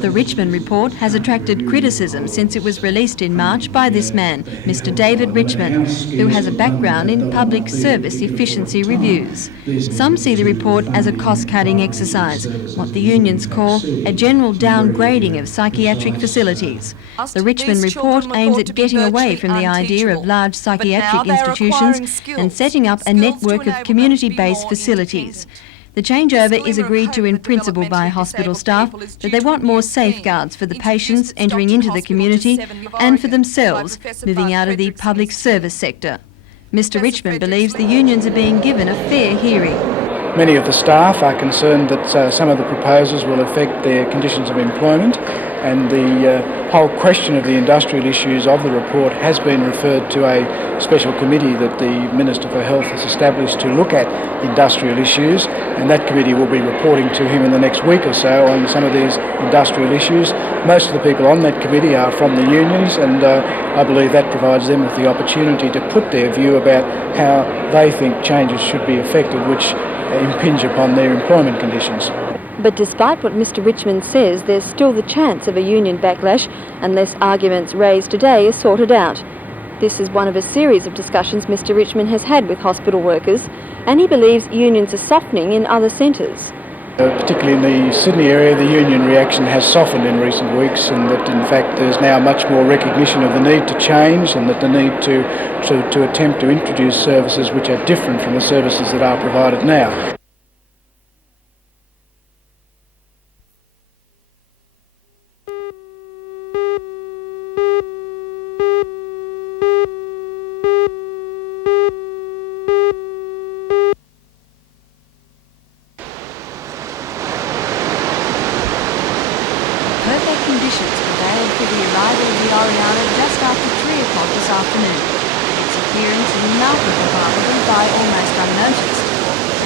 The Richmond Report has attracted criticism since it was released in March by this man, Mr David Richmond, who has a background in public service efficiency reviews. Some see the report as a cost-cutting exercise, what the unions call a general downgrading of psychiatric facilities. The Richmond Report aims at getting away from the idea of large psychiatric institutions and setting up a network of community-based facilities. The changeover is agreed to in principle by hospital staff, but they want more safeguards for the patients entering into the community and for themselves moving out of the public service sector. Mr Richmond believes the unions are being given a fair hearing. Many of the staff are concerned that some of the proposals will affect their conditions of employment, and the whole question of the industrial issues of the report has been referred to a special committee that the Minister for Health has established to look at industrial issues, and that committee will be reporting to him in the next week or so on some of these industrial issues. Most of the people on that committee are from the unions, and I believe that provides them with the opportunity to put their view about how they think changes should be effected which impinge upon their employment conditions. But despite what Mr Richmond says, there's still the chance of a union backlash unless arguments raised today are sorted out. This is one of a series of discussions Mr Richmond has had with hospital workers, and he believes unions are softening in other centres. Particularly in the Sydney area, the union reaction has softened in recent weeks, and that in fact there's now much more recognition of the need to change and that the need to attempt to introduce services which are different from the services that are provided now. Perfect conditions prevailed for the arrival of the Oriana just after 3 o'clock this afternoon. Its appearance melted the harbour by almost unnoticed.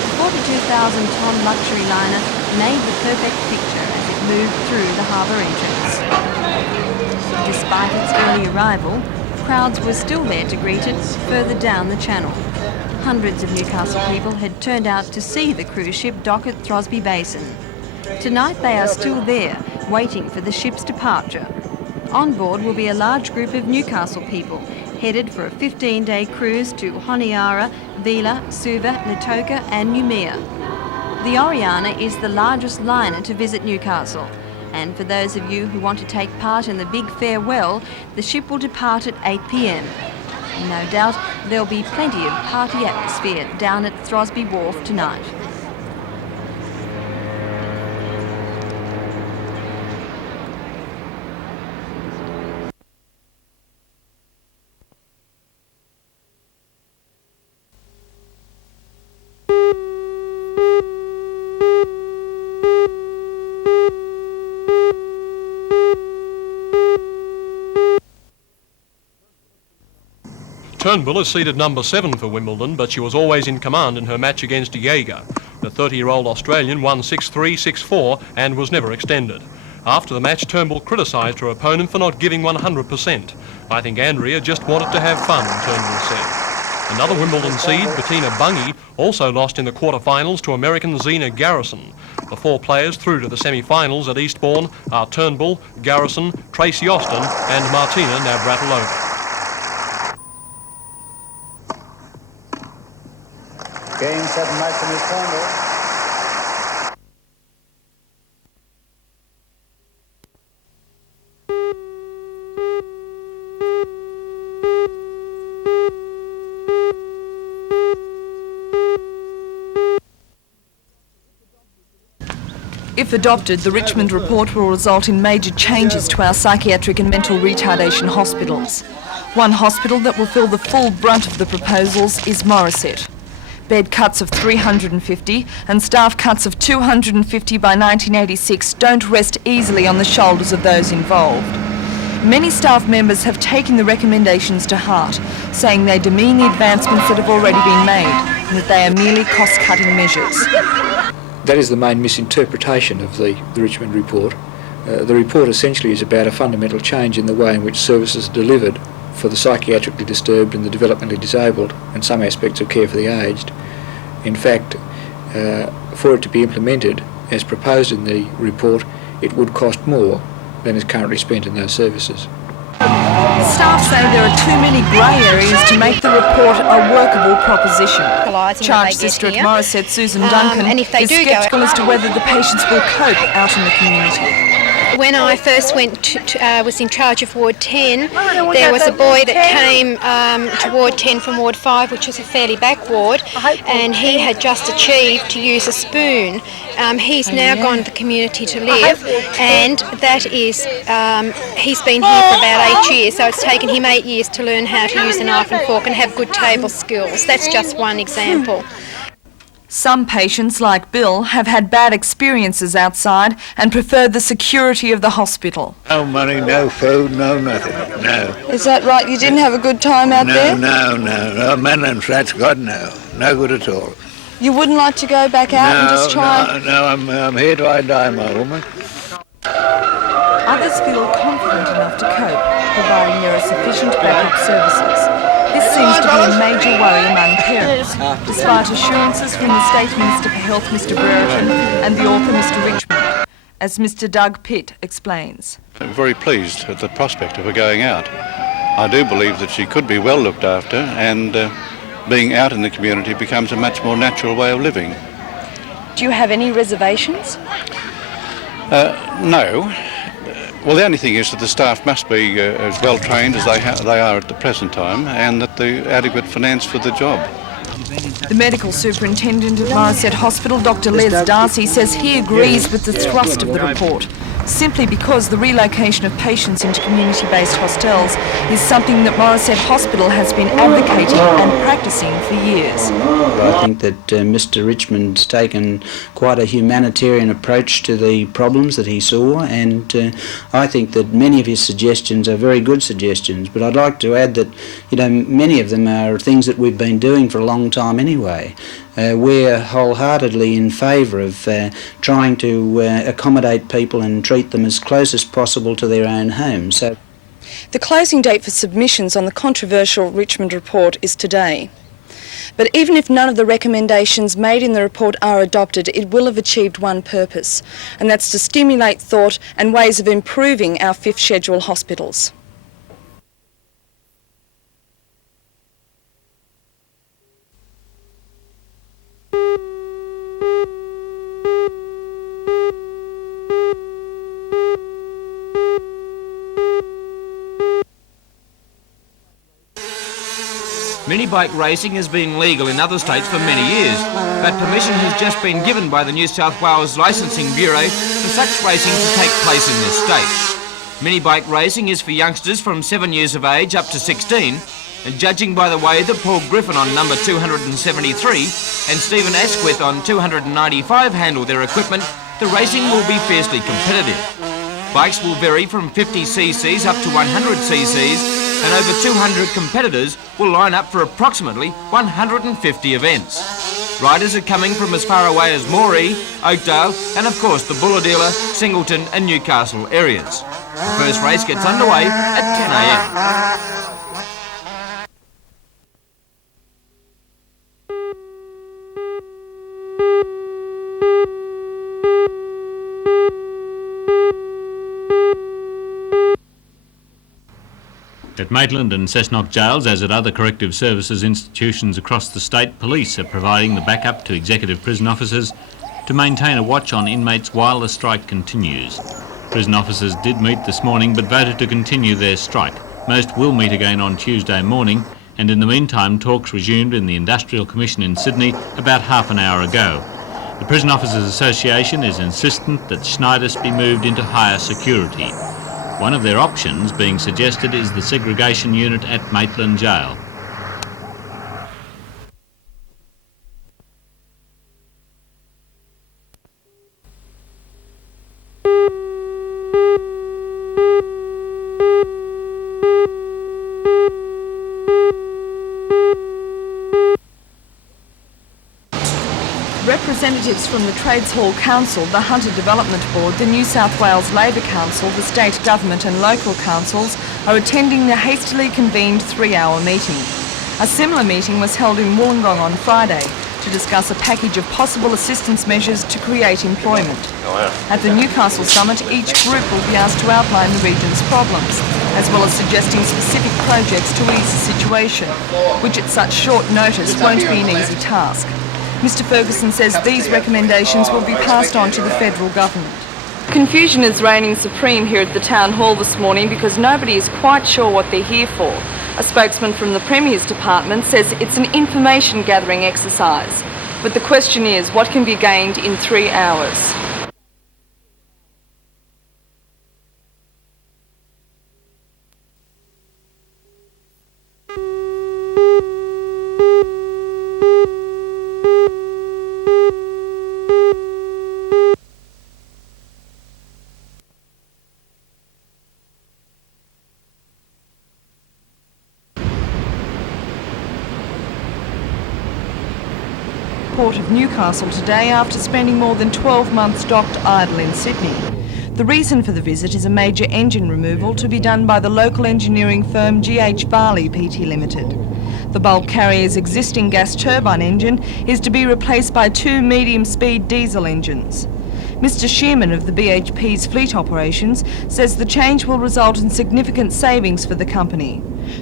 The 42,000-tonne luxury liner made the perfect picture as it moved through the harbour entrance. Despite its early arrival, crowds were still there to greet it further down the channel. Hundreds of Newcastle people had turned out to see the cruise ship dock at Throsby Basin. Tonight they are still there, waiting for the ship's departure. On board will be a large group of Newcastle people, headed for a 15-day cruise to Honiara, Vila, Suva, Lautoka and Noumea. The Oriana is the largest liner to visit Newcastle, and for those of you who want to take part in the big farewell, the ship will depart at 8 p.m. No doubt there'll be plenty of party atmosphere down at Throsby Wharf tonight. Turnbull is seeded number 7 for Wimbledon, but she was always in command in her match against Jaeger. The 30-year-old Australian won 6-3, 6-4 and was never extended. After the match, Turnbull criticised her opponent for not giving 100%. I think Andrea just wanted to have fun, Turnbull said. Another Wimbledon seed, Bettina Bungie, also lost in the quarter-finals to American Zina Garrison. The 4 players through to the semi-finals at Eastbourne are Turnbull, Garrison, Tracy Austin and Martina Navratilova. Game 7 match from Miss Turnbull. If adopted, the Richmond Report will result in major changes to our psychiatric and mental retardation hospitals. One hospital that will feel the full brunt of the proposals is Morisset. Bed cuts of 350 and staff cuts of 250 by 1986 don't rest easily on the shoulders of those involved. Many staff members have taken the recommendations to heart, saying they demean the advancements that have already been made and that they are merely cost-cutting measures. That is the main misinterpretation of the Richmond Report. The report essentially is about a fundamental change in the way in which services are delivered for the psychiatrically disturbed and the developmentally disabled and some aspects of care for the aged. In fact, for it to be implemented as proposed in the report, it would cost more than is currently spent in those services. Staff say there are too many grey areas to make the report a workable proposition. Charge Sister at Morisset, Susan Duncan, and if they is do sceptical as to whether the patients will cope out in the community. When I first was in charge of Ward 10, there was a boy that came to Ward 10 from Ward 5, which is a fairly back ward, and he had just achieved to use a spoon. He's now gone to the community to live, and that is, he's been here for about 8 years, so it's taken him 8 years to learn how to use a knife and fork and have good table skills. That's just one example. Some patients, like Bill, have had bad experiences outside and prefer the security of the hospital. No money, no food, no nothing, no. Is that right? You didn't have a good time out there? No. Men and flats, God, no. No good at all. You wouldn't like to go back out and just try? No, I'm here till I die, my woman. Others feel confident enough to cope, providing there are sufficient backup services. This seems to be a major worry among parents, despite assurances from the State Minister for Health, Mr Brereton, and the author, Mr Richmond, as Mr Doug Pitt explains. I'm very pleased at the prospect of her going out. I do believe that she could be well looked after, and being out in the community becomes a much more natural way of living. Do you have any reservations? No. Well, the only thing is that the staff must be as well trained as they are at the present time, and that they're adequate finance for the job. The medical superintendent at Morisset Hospital, Dr Les Darcy, says he agrees with the thrust of the report, simply because the relocation of patients into community-based hostels is something that Morisset Hospital has been advocating and practicing for years. I think that Mr Richmond's taken quite a humanitarian approach to the problems that he saw, and I think that many of his suggestions are very good suggestions, but I'd like to add that, you know, many of them are things that we've been doing for a long time anyway. We're wholeheartedly in favour of trying to accommodate people and treat them as close as possible to their own homes. So, the closing date for submissions on the controversial Richmond Report is today. But even if none of the recommendations made in the report are adopted, it will have achieved one purpose, and that's to stimulate thought and ways of improving our fifth schedule hospitals. Mini-bike racing has been legal in other states for many years, but permission has just been given by the New South Wales Licensing Bureau for such racing to take place in this state. Mini-bike racing is for youngsters from 7 years of age up to 16, and judging by the way that Paul Griffin on number 273 and Stephen Asquith on 295 handle their equipment, the racing will be fiercely competitive. Bikes will vary from 50cc's up to 100cc's, and over 200 competitors will line up for approximately 150 events. Riders are coming from as far away as Moree, Oakdale, and of course the Bulahdelah, Singleton and Newcastle areas. The first race gets underway at 10 a.m. At Maitland and Cessnock jails, as at other corrective services institutions across the state, police are providing the backup to executive prison officers to maintain a watch on inmates while the strike continues. Prison officers did meet this morning but voted to continue their strike. Most will meet again on Tuesday morning, and in the meantime talks resumed in the Industrial Commission in Sydney about half an hour ago. The Prison Officers Association is insistent that Schneiders be moved into higher security. One of their options being suggested is the segregation unit at Maitland Jail. Representatives from the Trades Hall Council, the Hunter Development Board, the New South Wales Labor Council, the state government and local councils are attending the hastily convened 3-hour meeting. A similar meeting was held in Wollongong on Friday, to discuss a package of possible assistance measures to create employment. At the Newcastle summit, each group will be asked to outline the region's problems, as well as suggesting specific projects to ease the situation, which at such short notice won't be an easy task. Mr Ferguson says these recommendations will be passed on to the federal government. Confusion is reigning supreme here at the Town Hall this morning because nobody is quite sure what they're here for. A spokesman from the Premier's department says it's an information gathering exercise. But the question is, what can be gained in 3 hours? Port of Newcastle today after spending more than 12 months docked idle in Sydney. The reason for the visit is a major engine removal to be done by the local engineering firm GH Varley Pty Limited. The bulk carrier's existing gas turbine engine is to be replaced by 2 medium-speed diesel engines. Mr Shearman of the BHP's fleet operations says the change will result in significant savings for the company.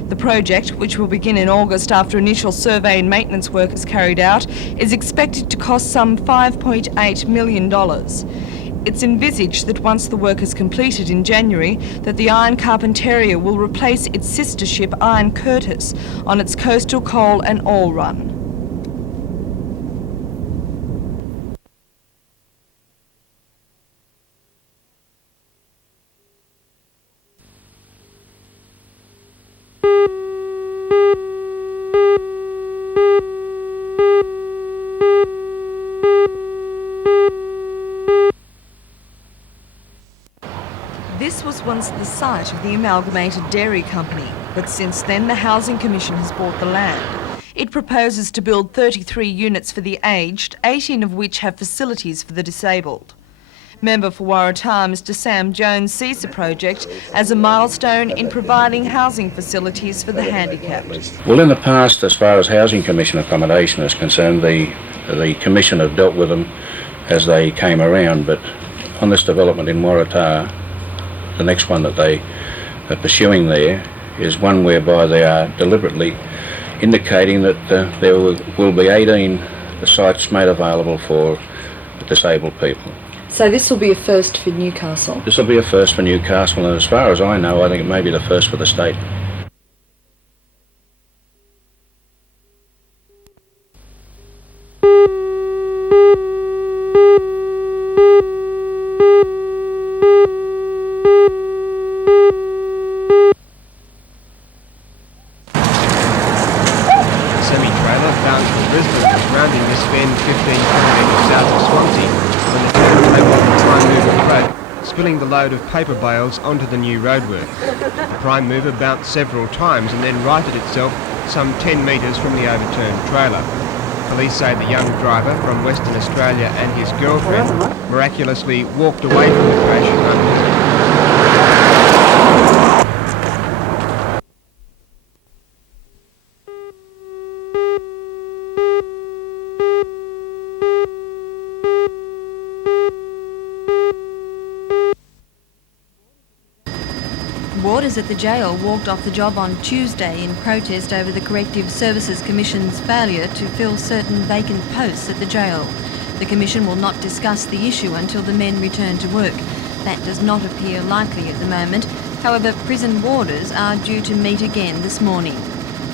The project, which will begin in August after initial survey and maintenance work is carried out, is expected to cost some $5.8 million. It's envisaged that once the work is completed in January, that the Iron Carpentaria will replace its sister ship Iron Curtis on its coastal coal and oil run. This was once the site of the Amalgamated Dairy Company, but since then the Housing Commission has bought the land. It proposes to build 33 units for the aged, 18 of which have facilities for the disabled. Member for Waratah, Mr Sam Jones, sees the project as a milestone in providing housing facilities for the handicapped. Well, in the past, as far as Housing Commission accommodation is concerned, the Commission have dealt with them as they came around, but on this development in Waratah, the next one that they are pursuing there is one whereby they are deliberately indicating that there will be 18 sites made available for disabled people. So this will be a first for Newcastle? This will be a first for Newcastle, and as far as I know, I think it may be the first for the state. Semi-trailer bound for Brisbane was rounding this bend 15 kilometres south of Swansea when the trailer came off the prime mover crate, spilling the load of paper bales onto the new roadwork. The prime mover bounced several times and then righted itself some 10 metres from the overturned trailer. Police say the young driver from Western Australia and his girlfriend miraculously walked away from the crash unhurt. Warders at the jail walked off the job on Tuesday in protest over the Corrective Services Commission's failure to fill certain vacant posts at the jail. The Commission will not discuss the issue until the men return to work. That does not appear likely at the moment. However, prison warders are due to meet again this morning.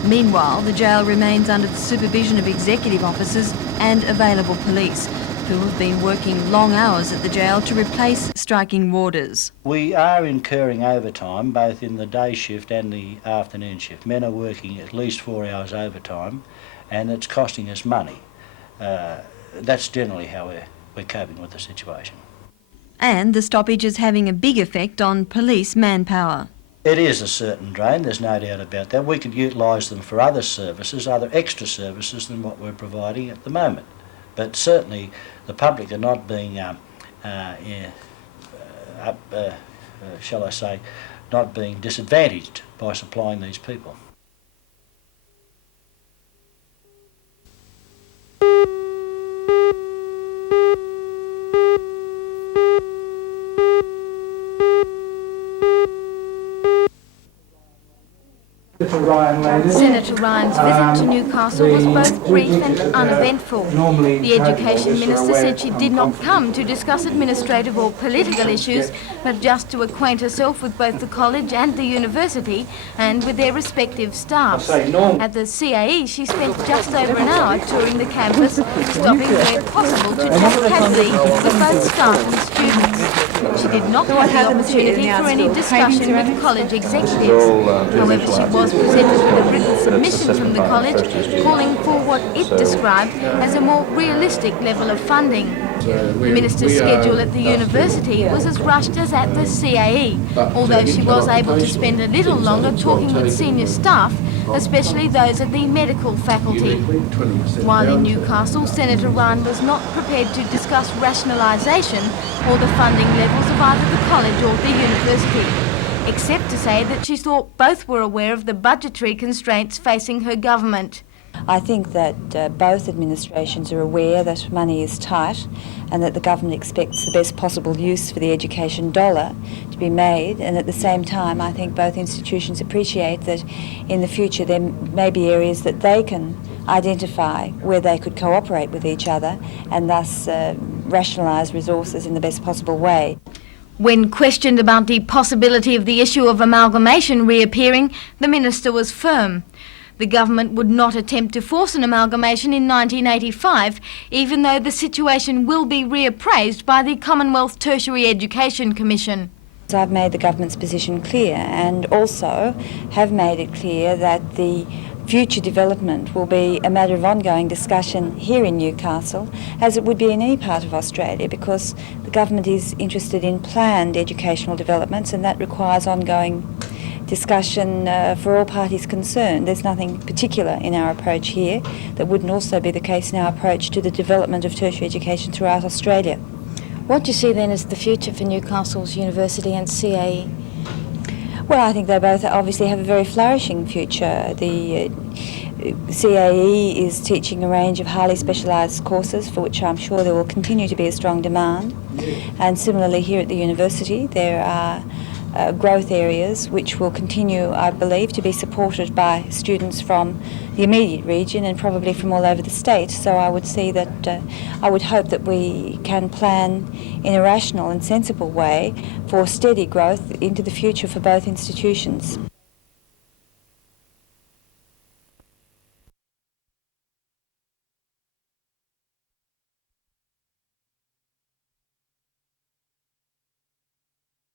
Meanwhile, the jail remains under the supervision of executive officers and available police, who have been working long hours at the jail to replace striking warders. We are incurring overtime both in the day shift and the afternoon shift. Men are working at least 4 hours overtime and it's costing us money. That's generally how we're coping with the situation. And the stoppage is having a big effect on police manpower. It is a certain drain, there's no doubt about that. We could utilise them for other services, other extra services than what we're providing at the moment. But certainly the public are not being, shall I say, not being disadvantaged by supplying these people. Senator Ryan's visit to Newcastle was both brief and uneventful. The Education Minister said she did not come to discuss administrative or political issues, but just to acquaint herself with both the college and the university and with their respective staffs. At the CAE, she spent just over an hour touring the campus, stopping where possible to chat casually with both staff and students. She did not have the opportunity for any discussion with college executives. However, she was presented with a written submission from the college calling for what it described as a more realistic level of funding. The minister's schedule at the university was as rushed as at the CAE, although she was able to spend a little longer talking with senior staff, especially those at the medical faculty. While in Newcastle, Senator Ryan was not prepared to discuss rationalisation or the funding levels of either the college or the university, except to say that she thought both were aware of the budgetary constraints facing her government. I think that both administrations are aware that money is tight and that the government expects the best possible use for the education dollar to be made, and at the same time I think both institutions appreciate that in the future there may be areas that they can identify where they could cooperate with each other and thus rationalise resources in the best possible way. When questioned about the possibility of the issue of amalgamation reappearing, the minister was firm. The government would not attempt to force an amalgamation in 1985, even though the situation will be reappraised by the Commonwealth Tertiary Education Commission. I've made the government's position clear and also have made it clear that the future development will be a matter of ongoing discussion here in Newcastle, as it would be in any part of Australia, because the government is interested in planned educational developments, and that requires ongoing discussion for all parties concerned. There's nothing particular in our approach here that wouldn't also be the case in our approach to the development of tertiary education throughout Australia. What do you see then as the future for Newcastle's university and CAE? Well, I think they both obviously have a very flourishing future. The CAE is teaching a range of highly specialised courses for which I'm sure there will continue to be a strong demand. And similarly here at the university there are growth areas which will continue, I believe, to be supported by students from the immediate region and probably from all over the state. So I would see that, I would hope that we can plan in a rational and sensible way for steady growth into the future for both institutions.